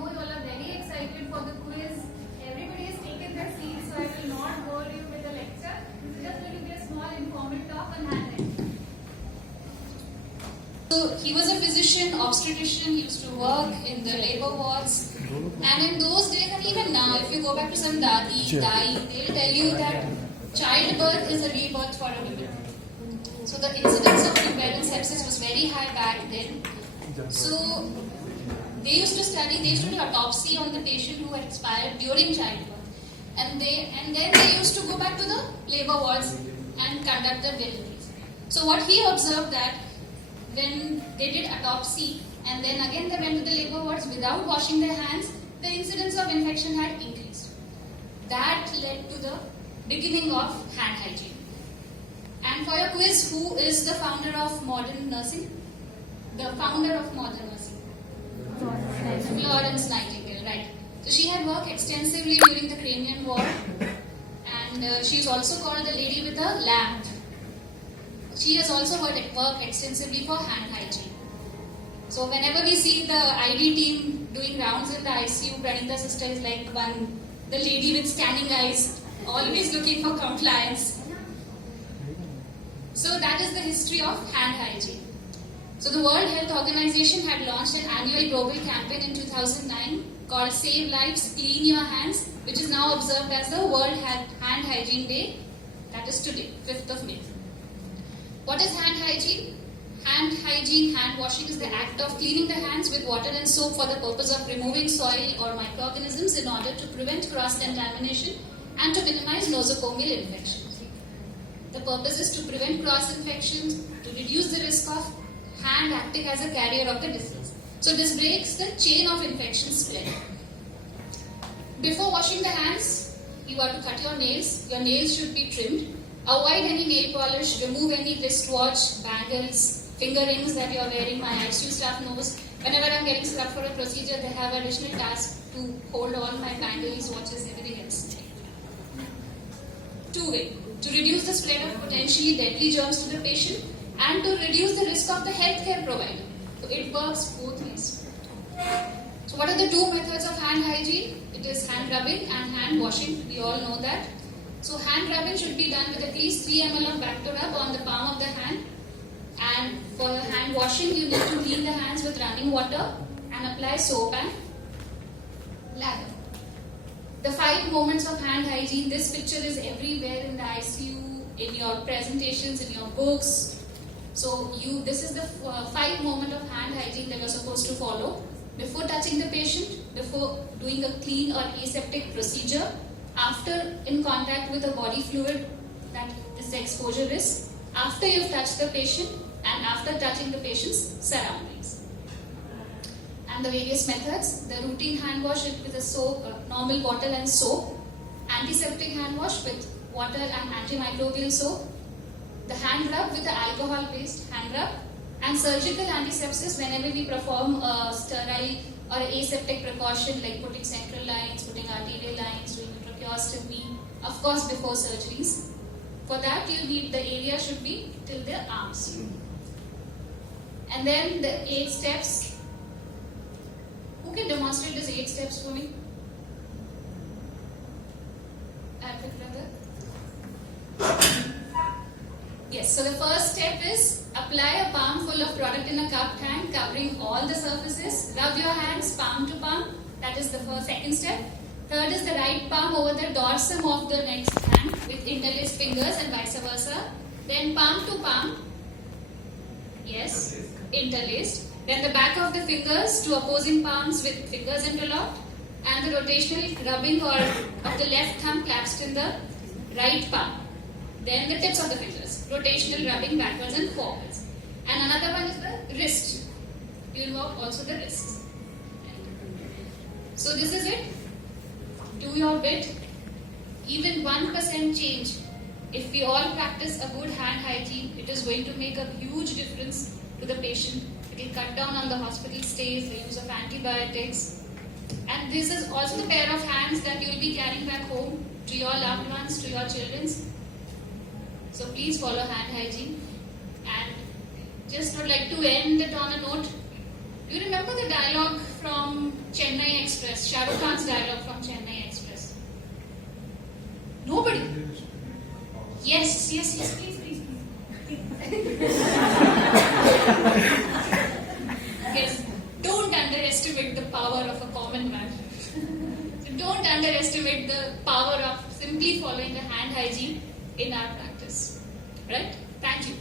know you all are very excited for the quiz. Everybody has taken their seats, so I will not bore you with the lecture. This is just going to be a small informal talk on hand hygiene. So he was a physician, obstetrician, he used to work in the labor wards. And in those days, and even now, if you go back to some dai, they'll tell you that childbirth is a rebirth for a woman. So the incidence of puerperal sepsis was very high back then. So they used to do autopsy on the patient who had expired during childbirth. And then they used to go back to the labor wards and conduct the deliveries. So what he observed that when they did autopsy and then again they went to the labor wards without washing their hands, the incidence of infection had increased. That led to the beginning of hand hygiene. And for your quiz, who is the founder of modern nursing? The founder of modern nursing? Florence Nightingale, right. So she had worked extensively during the Crimean War, and she is also called the lady with a lamp. She has also worked extensively for hand hygiene. So whenever we see the ID team doing rounds in the ICU, Pranita sister is like the lady with scanning eyes, always looking for compliance. So that is the history of hand hygiene. So the World Health Organization had launched an annual global campaign in 2009 called Save Lives, Clean Your Hands, which is now observed as the World Hand Hygiene Day, that is today, 5th of May. What is hand hygiene? Hand hygiene, hand washing is the act of cleaning the hands with water and soap for the purpose of removing soil or microorganisms in order to prevent cross-contamination and to minimize nosocomial infections. The purpose is to prevent cross-infections, to reduce the risk of hand acting as a carrier of the disease. So this breaks the chain of infection spread. Before washing the hands, you are to cut your nails. Your nails should be trimmed. Avoid any nail polish, remove any wristwatch, bangles, finger rings that you are wearing. My ICU staff knows whenever I am getting scrubbed for a procedure, they have additional task to hold all my bangles, watches, everything else. Two-way, to reduce the spread of potentially deadly germs to the patient and to reduce the risk of the healthcare provider. So it works both ways. So what are the two methods of hand hygiene? It is hand rubbing and hand washing. We all know that. So hand rubbing should be done with at least 3 ml of Bactorub on the palm of the hand. And for hand washing, you need to clean the hands with running water and apply soap and lather. The 5 moments of hand hygiene, this picture is everywhere in the ICU, in your presentations, in your books. So this is the 5 moments of hand hygiene that you're supposed to follow. Before touching the patient, before doing a clean or aseptic procedure, after in contact with a body fluid, that is the exposure risk, after you've touched the patient, and after touching the patient's surroundings. And the various methods, the routine hand wash with a soap, normal water and soap, antiseptic hand wash with water and antimicrobial soap, the hand rub with the alcohol-based hand rub, and surgical antisepsis whenever we perform a sterile or aseptic precaution like putting central lines, putting arterial lines, doing a tracheostomy, of course before surgeries. For that the area should be till the arms. And then the 8 steps. Who can demonstrate these 8 steps for me? Advocate brother? Yes, so the first step is apply a palm full of product in a cupped hand covering all the surfaces. Rub your hands palm to palm. That is the second step. Third is the right palm over the dorsum of the next hand with interlaced fingers and vice versa. Then palm to palm. Yes, interlaced. Then the back of the fingers to opposing palms with fingers interlocked. And the rotational rubbing of the left thumb clasped in the right palm. Then the tips of the fingers. Rotational rubbing backwards and forwards. And another one is the wrist. You involve also the wrists. So this is it. Do your bit. Even 1% change. If we all practice a good hand hygiene, it is going to make a huge difference to the patient. It will cut down on the hospital stays, the use of antibiotics. And this is also the pair of hands that you will be carrying back home to your loved ones, to your children. So please follow hand hygiene. And just would like to end it on a note. Do you remember the dialogue from Chennai Express? Shah Rukh Khan's dialogue from Chennai Express? Nobody. Yes, please. Yes, don't underestimate the power of a common man. So don't underestimate the power of simply following the hand hygiene in our practice. Right? Thank you.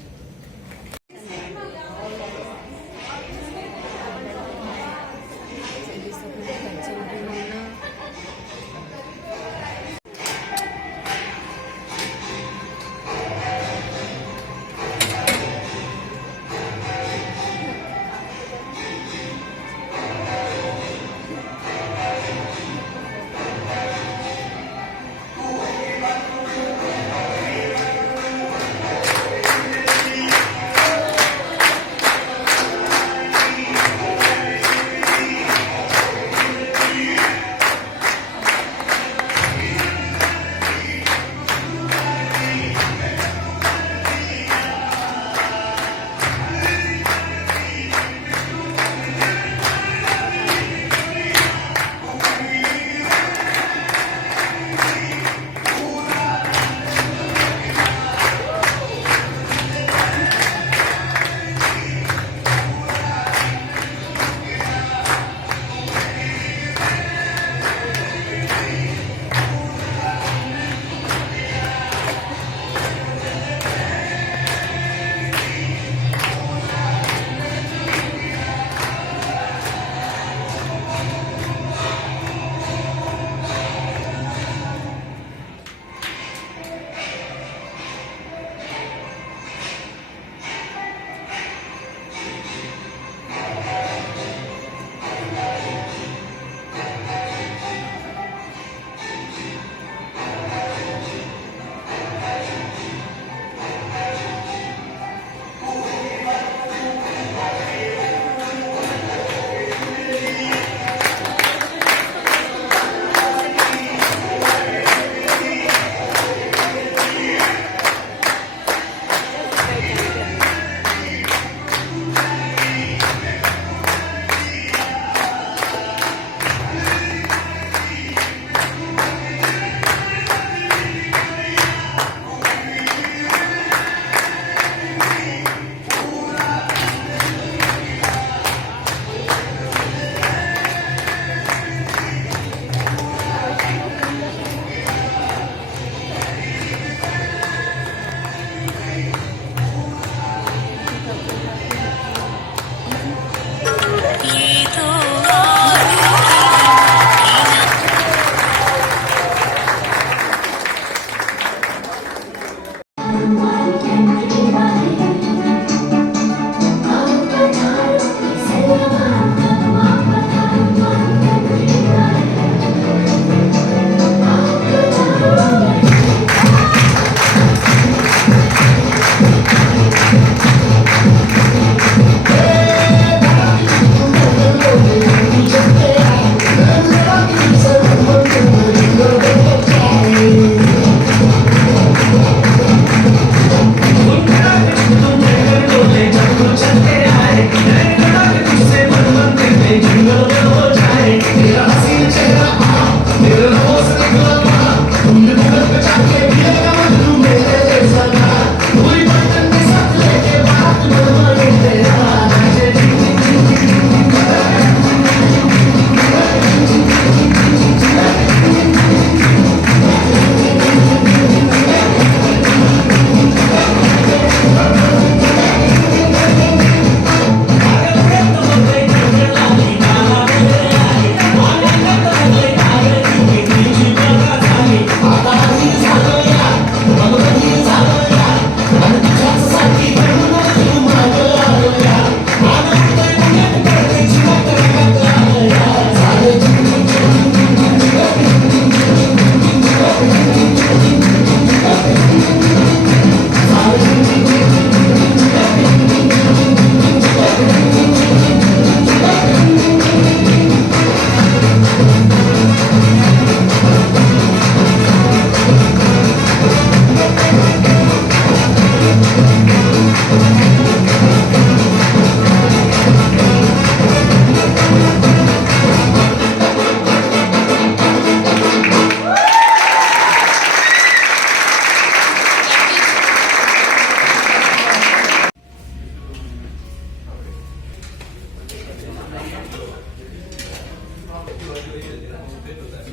Late होता है।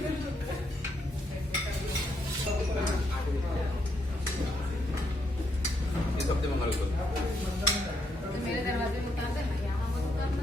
इस हफ्ते मंगल को तो मेरे दरवाजे में उतार देना, यहाँ मत उतारना।